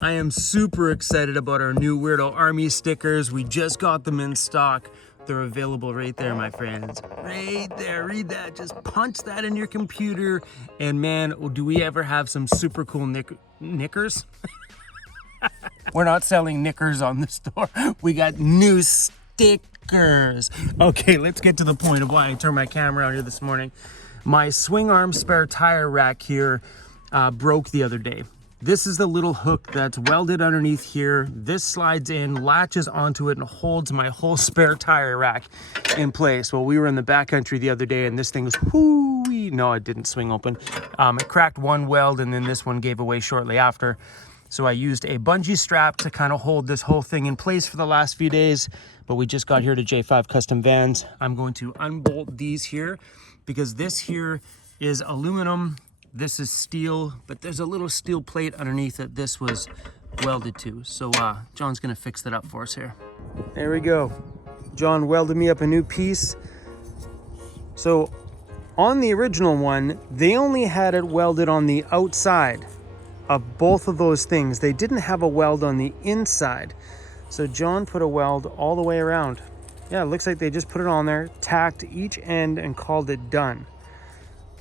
I am super excited about our new Weirdo Army stickers. We just got them in stock. They're available right there, my friends. Right there, read that. Just punch that in your computer. And man, do we ever have some super cool knickers? We're not selling knickers on the store. We got new stickers. Okay, let's get to the point of why I turned my camera out here this morning. My swing arm spare tire rack here broke the other day. This is the little hook that's welded underneath here. This slides in, latches onto it, and holds my whole spare tire rack in place. Well, we were in the backcountry the other day, and this thing was whoo-wee. No, it didn't swing open. It cracked one weld, and then this one gave away shortly after. So I used a bungee strap to kind of hold this whole thing in place for the last few days. But we just got here to J5 Custom Vans. I'm going to unbolt these here because this here is aluminum. This is steel, but there's a little steel plate underneath that this was welded to. So John's gonna fix that up for us here. There we go. John welded me up a new piece. So on the original one, they only had it welded on the outside of both of those things. They didn't have a weld on the inside. So John put a weld all the way around. Yeah, it looks like they just put it on there, tacked each end, and called it done.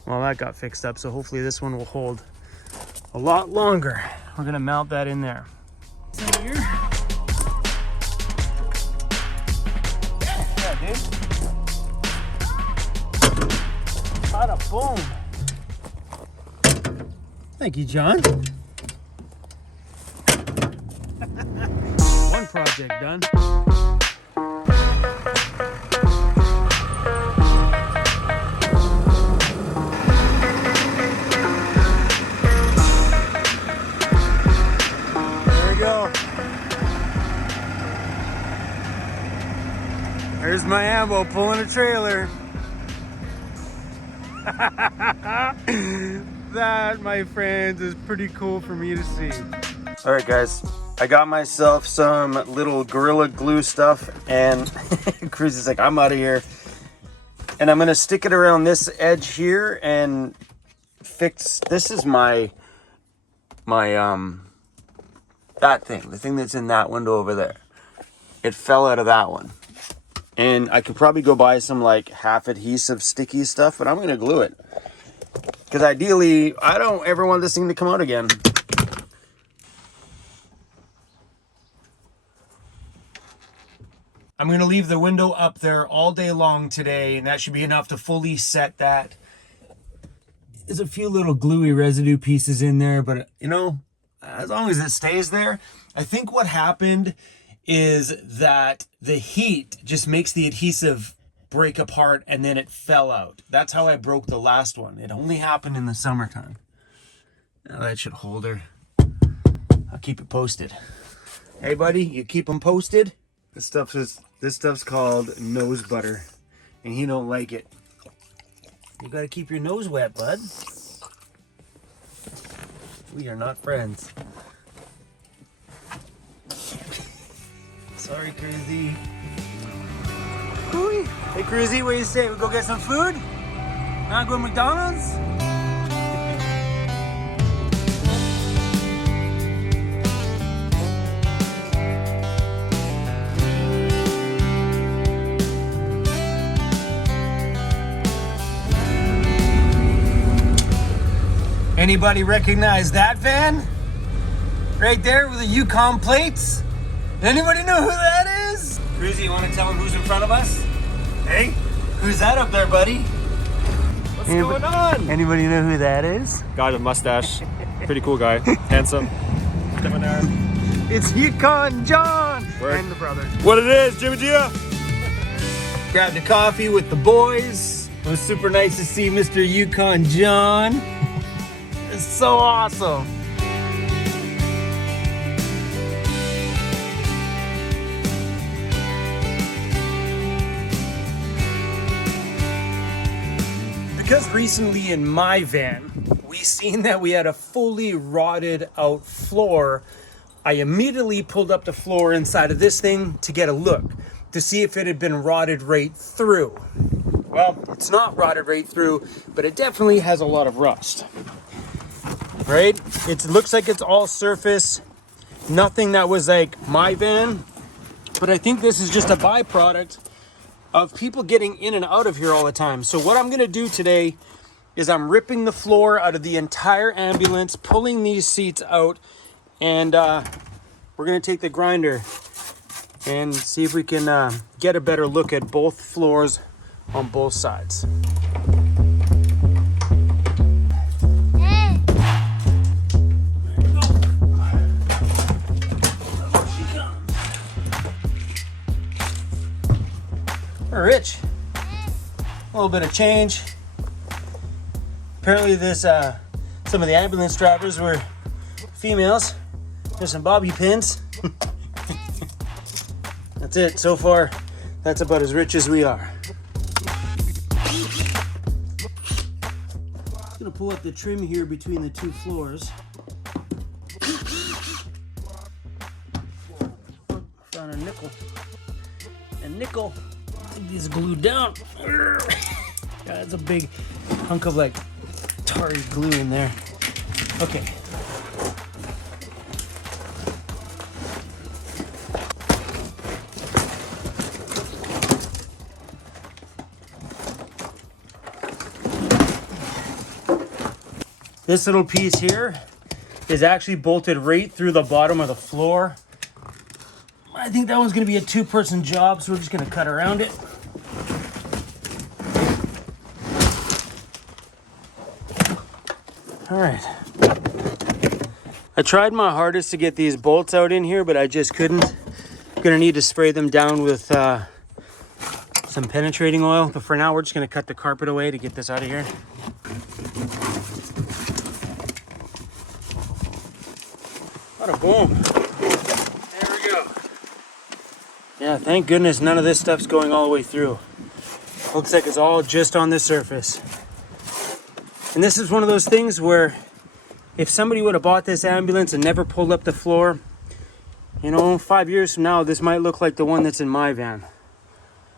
Well, that got fixed up, so hopefully this one will hold a lot longer. We're gonna mount that in there. Here. Yeah, dude. Bada boom. Thank you, John. One project done. There's my ammo pulling a trailer. That, my friends, is pretty cool for me to see. All right, guys, I got myself some little Gorilla Glue stuff, and Cruz is like, I'm out of here. And I'm gonna stick it around this edge here and fix, this is my that thing, the thing that's in that window over there. It fell out of that one. And I could probably go buy some like half adhesive sticky stuff, but I'm gonna glue it. Because ideally, I don't ever want this thing to come out again. I'm gonna leave the window up there all day long today, and that should be enough to fully set that. There's a few little gluey residue pieces in there, but you know, as long as it stays there. I think what happened is that the heat just makes the adhesive break apart and then it fell out. That's how I broke the last one. It only happened in the summertime. Now that should hold her. I'll keep it posted. Hey buddy, you keep them posted? This stuff's called nose butter, and he don't like it. You gotta keep your nose wet, bud. We are not friends. Sorry, Cruzy. Hey, Cruzy, what do you say? We go get some food? Not go to McDonald's? Anybody recognize that van? Right there with the Yukon plates? Anybody know who that is? Cruzy, you want to tell him who's in front of us? Hey, who's that up there, buddy? What's going on? Anybody know who that is? Guy with a mustache. Pretty cool guy. Handsome. It's Yukon John Word. and the brothers. What it is, Jimmy Gia? Grabbed a coffee with the boys. It was super nice to see Mr. Yukon John. It's so awesome. Because recently in my van, we seen that we had a fully rotted out floor, I immediately pulled up the floor inside of this thing to get a look, to see if it had been rotted right through. Well, it's not rotted right through, but it definitely has a lot of rust. Right? It looks like it's all surface. Nothing that was like my van, but I think this is just a byproduct of people getting in and out of here all the time. So what I'm gonna do today is I'm ripping the floor out of the entire ambulance, pulling these seats out, and we're gonna take the grinder and see if we can get a better look at both floors on both sides. Rich, a little bit of change. Apparently this some of the ambulance drivers were females. There's some bobby pins. That's it so far. That's about as rich as we are. Just gonna pull up the trim here between the two floors. Found a nickel. A nickel. These glued down. Yeah, that's a big hunk of like tarry glue in there. Okay. This little piece here is actually bolted right through the bottom of the floor. I think that one's gonna be a two-person job, so we're just gonna cut around it. All right. I tried my hardest to get these bolts out in here, but I just couldn't. I'm gonna need to spray them down with some penetrating oil, but for now we're just gonna cut the carpet away to get this out of here. Bada boom. There we go. Yeah, thank goodness none of this stuff's going all the way through. Looks like it's all just on the surface. And this is one of those things where if somebody would have bought this ambulance and never pulled up the floor, you know, 5 years from now, this might look like the one that's in my van.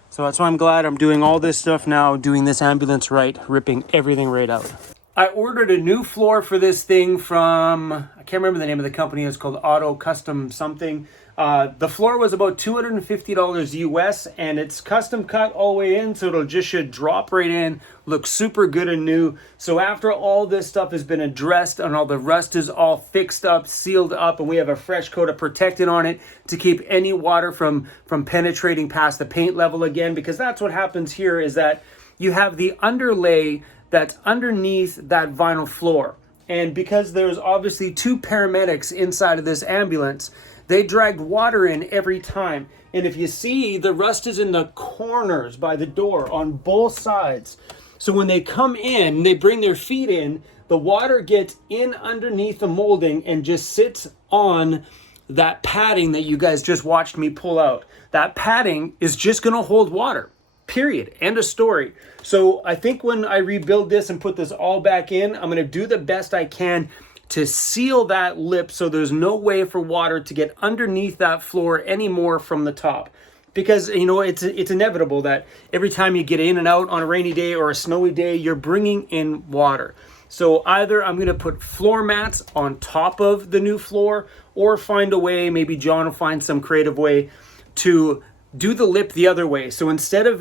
So that's why I'm glad I'm doing all this stuff now, doing this ambulance right, ripping everything right out. I ordered a new floor for this thing from, I can't remember the name of the company, it's called Auto Custom something. The floor was about $250 US, and it's custom cut all the way in, so it'll just should drop right in, look super good and new. So after all this stuff has been addressed and all the rust is all fixed up, sealed up, and we have a fresh coat of protectant on it to keep any water from penetrating past the paint level again, because that's what happens here is that you have the underlay that's underneath that vinyl floor. And because there's obviously two paramedics inside of this ambulance, they dragged water in every time. And if you see, the rust is in the corners by the door on both sides. So when they come in, they bring their feet in, the water gets in underneath the molding and just sits on that padding that you guys just watched me pull out. That padding is just gonna hold water, period, end of story. So I think when I rebuild this and put this all back in, I'm gonna do the best I can to seal that lip so there's no way for water to get underneath that floor anymore from the top. Because, you know, it's inevitable that every time you get in and out on a rainy day or a snowy day, you're bringing in water. So either I'm gonna put floor mats on top of the new floor, or find a way, maybe John will find some creative way to do the lip the other way. So instead of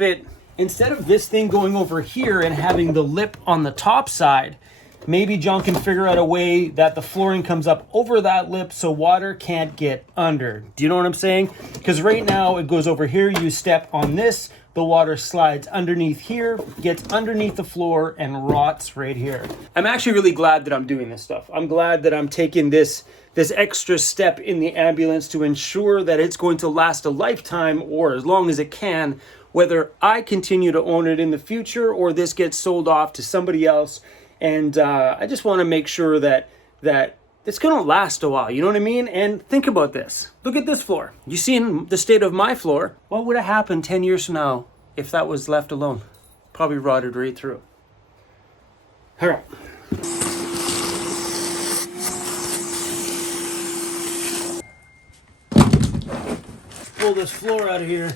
this thing going over here and having the lip on the top side, maybe John can figure out a way that the flooring comes up over that lip so water can't get under. Do you know what I'm saying? Because right now it goes over here, you step on this, the water slides underneath here, gets underneath the floor, and rots right here. I'm actually really glad that I'm doing this stuff. I'm glad that I'm taking this extra step in the ambulance to ensure that it's going to last a lifetime, or as long as it can, whether I continue to own it in the future or this gets sold off to somebody else. And I just want to make sure that it's going to last a while. You know what I mean? And think about this. Look at this floor. You seen the state of my floor. What would have happened 10 years from now if that was left alone? Probably rotted right through. All right. Pull this floor out of here.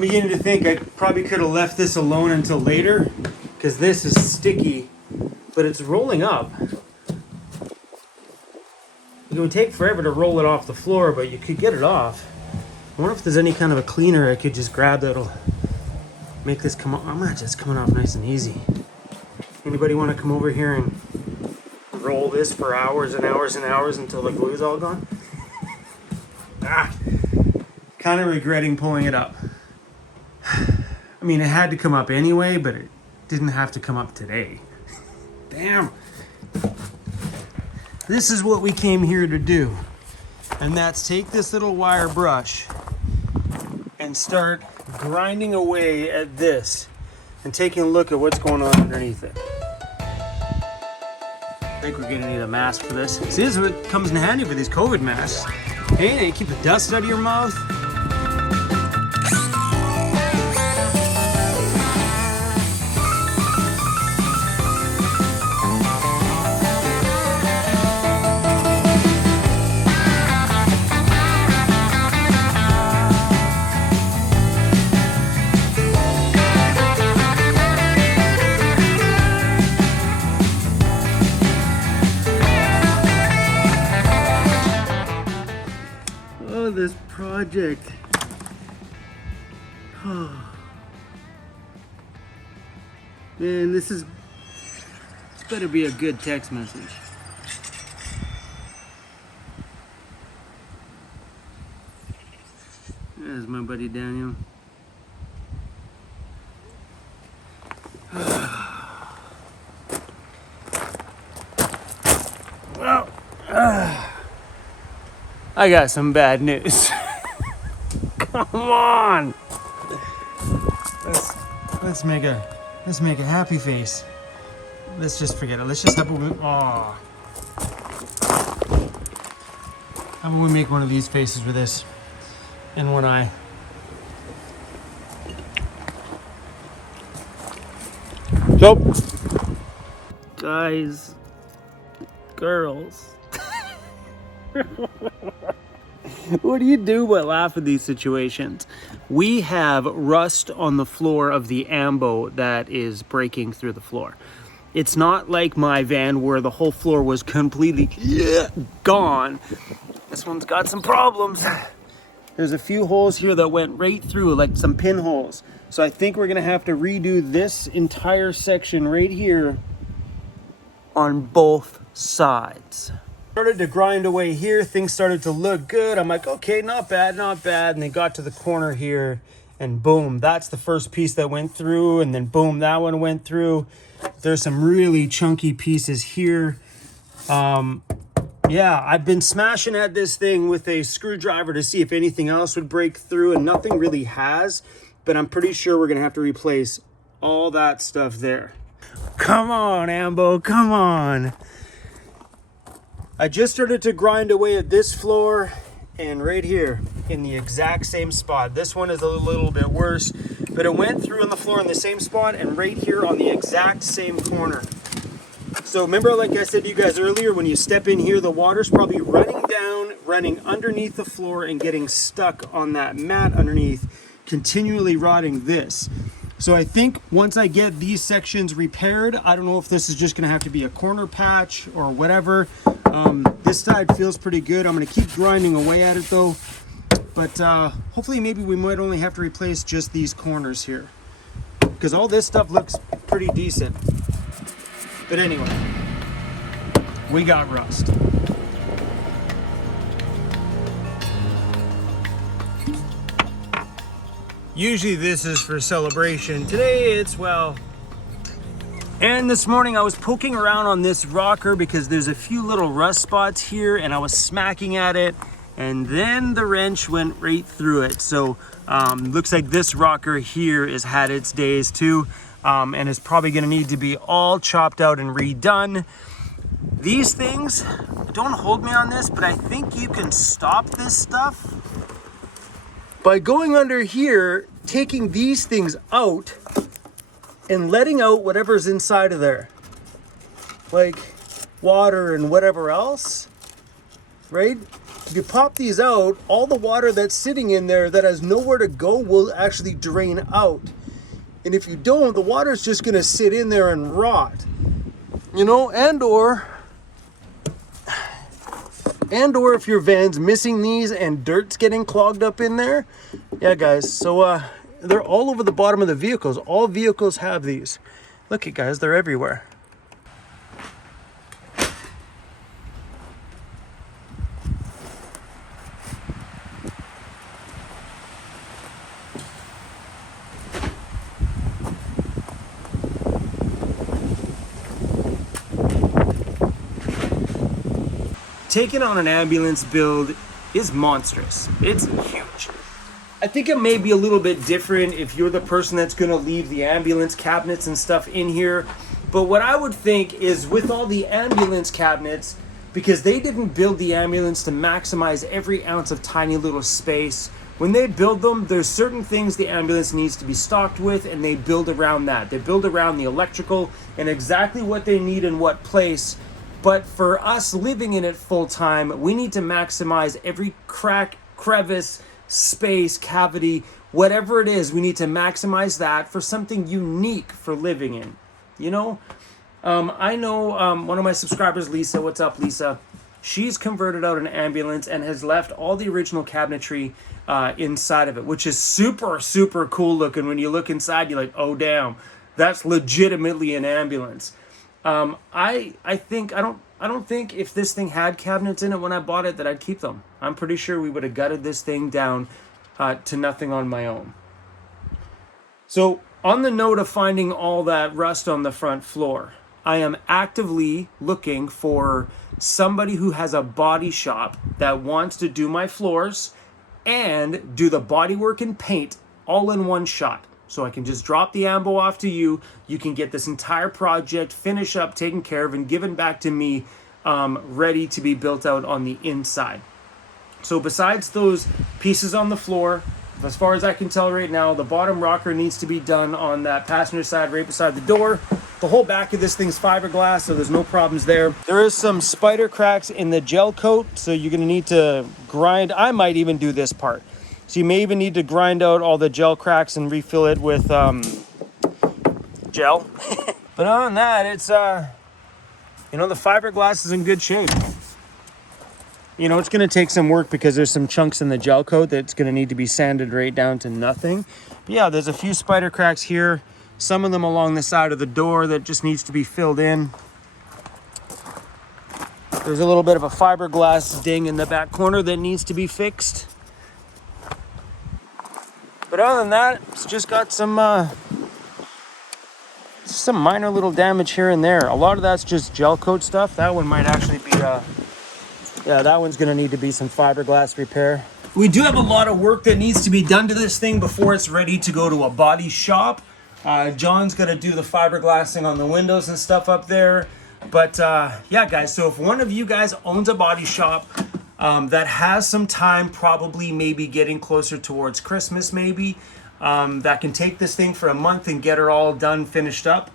I'm beginning to think I probably could have left this alone until later, because this is sticky, but it's rolling up. It would take forever to roll it off the floor, but you could get it off. I wonder if there's any kind of a cleaner I could just grab that'll make this come off. I'm not just coming off nice and easy. Anybody want to come over here and roll this for hours and hours and hours until the glue's all gone? Kind of regretting pulling it up. I mean, it had to come up anyway, but it didn't have to come up today. Damn. This is what we came here to do. And that's take this little wire brush and start grinding away at this and taking a look at what's going on underneath it. I think we're gonna need a mask for this. See, this is what comes in handy for these COVID masks. Hey, they keep the dust out of your mouth. This project. Man, this better be a good text message. There's my buddy Daniel. Well, I got some bad news. Come on. Let's make a happy face. Let's just forget it. Let's just have a How about we make one of these faces with this in one eye? So, guys, girls. What do you do but laugh at these situations? We have rust on the floor of the ambo that is breaking through the floor. It's not like my van where the whole floor was completely gone. This one's got some problems. There's a few holes here that went right through, like some pinholes. So I think we're gonna have to redo this entire section right here on both sides. Started to grind away here, things started to look good. I'm like, okay, not bad, not bad. And they got to the corner here and boom, that's the first piece that went through, and then boom, that one went through. There's some really chunky pieces here. Yeah, I've been smashing at this thing with a screwdriver to see if anything else would break through, and nothing really has, but I'm pretty sure we're gonna have to replace all that stuff there. Come on, Ambo, come on. I just started to grind away at this floor and right here in the exact same spot. This one is a little bit worse, but it went through on the floor in the same spot and right here on the exact same corner. So remember, like I said to you guys earlier, when you step in here, the water's probably running down, running underneath the floor and getting stuck on that mat underneath, continually rotting this. So I think once I get these sections repaired, I don't know if this is just gonna have to be a corner patch or whatever. This side feels pretty good. I'm gonna keep grinding away at it though. But hopefully maybe we might only have to replace just these corners here, because all this stuff looks pretty decent. But anyway, we got rust. Usually this is for celebration. Today it's, well, and this morning I was poking around on this rocker because there's a few little rust spots here and I was smacking at it and then the wrench went right through it. So looks like this rocker here has had its days too, and is probably gonna need to be all chopped out and redone. These things, don't hold me on this, but I think you can stop this stuff by going under here, taking these things out and letting out whatever's inside of there, like water and whatever else, right? If you pop these out, all the water that's sitting in there that has nowhere to go will actually drain out. And if you don't, the water's just gonna sit in there and rot. You know, and or if your van's missing these and dirt's getting clogged up in there. Yeah, guys, so they're all over the bottom of the vehicles. All vehicles have these. Look at, guys, they're everywhere. Taking on an ambulance build is monstrous. It's huge. I think it may be a little bit different if you're the person that's going to leave the ambulance cabinets and stuff in here. But what I would think is with all the ambulance cabinets, because they didn't build the ambulance to maximize every ounce of tiny little space, when they build them, there's certain things the ambulance needs to be stocked with, and they build around that. They build around the electrical and exactly what they need in what place. But for us living in it full time, we need to maximize every crack, crevice, space, cavity, whatever it is. We need to maximize that for something unique for living in. You know, I know one of my subscribers, Lisa. What's up, Lisa? She's converted out an ambulance and has left all the original cabinetry inside of it, which is super, super cool looking. When you look inside, you're like, oh damn, that's legitimately an ambulance. I don't think if this thing had cabinets in it when I bought it that I'd keep them. I'm pretty sure we would have gutted this thing down to nothing on my own. So on the note of finding all that rust on the front floor, I am actively looking for somebody who has a body shop that wants to do my floors and do the bodywork and paint all in one shot. So I can just drop the ambo off to you. You can get this entire project finished up, taken care of, and given back to me, ready to be built out on the inside. So besides those pieces on the floor, as far as I can tell right now, the bottom rocker needs to be done on that passenger side right beside the door. The whole back of this thing's fiberglass, so there's no problems there. There is some spider cracks in the gel coat, so you're gonna need to grind. I might even do this part. So you may even need to grind out all the gel cracks and refill it with gel. But other than that, it's, you know, the fiberglass is in good shape. You know, it's going to take some work because there's some chunks in the gel coat that's going to need to be sanded right down to nothing. But yeah, there's a few spider cracks here. Some of them along the side of the door that just needs to be filled in. There's a little bit of a fiberglass ding in the back corner that needs to be fixed. But other than that, it's just got some minor little damage here and there. A lot of that's just gel coat stuff. That one might actually be, yeah, that one's gonna need to be some fiberglass repair. We do have a lot of work that needs to be done to this thing before it's ready to go to a body shop. John's gonna do the fiberglassing on the windows and stuff up there. But yeah, guys, so if one of you guys owns a body shop, that has some time, probably maybe getting closer towards Christmas maybe, that can take this thing for a month and get her all done, finished up,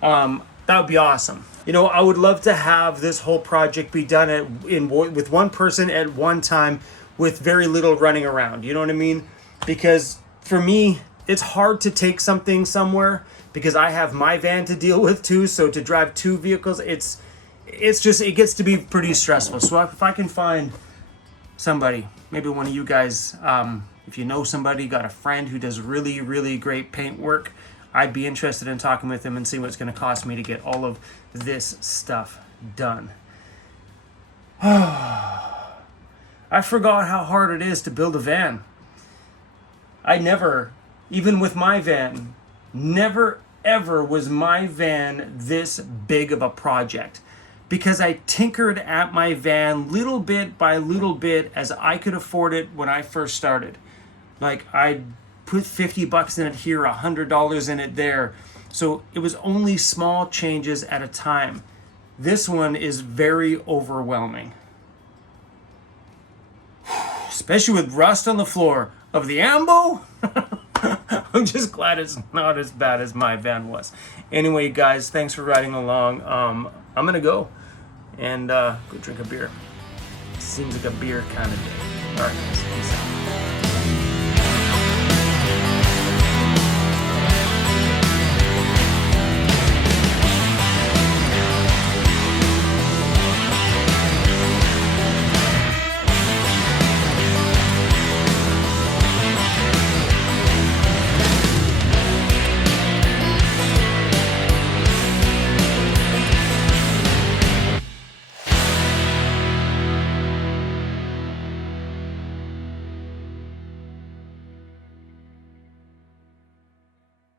that would be awesome. You know, I would love to have this whole project be done with one person at one time with very little running around, you know what I mean? Because for me, it's hard to take something somewhere because I have my van to deal with too, so to drive two vehicles, it's just, it gets to be pretty stressful. So if I can find somebody, maybe one of you guys, if you know somebody, got a friend who does really, really great paint work, I'd be interested in talking with him and seeing what it's going to cost me to get all of this stuff done. I forgot how hard it is to build a van. I never, even with my van, never ever was my van this big of a project. Because I tinkered at my van little bit by little bit as I could afford it when I first started. Like I'd put $50 in it here, $100 in it there. So it was only small changes at a time. This one is very overwhelming. Especially with rust on the floor of the Ambo. I'm just glad it's not as bad as my van was. Anyway, guys, thanks for riding along. I'm gonna go and go drink a beer. Seems like a beer kind of day. All right, guys, peace out.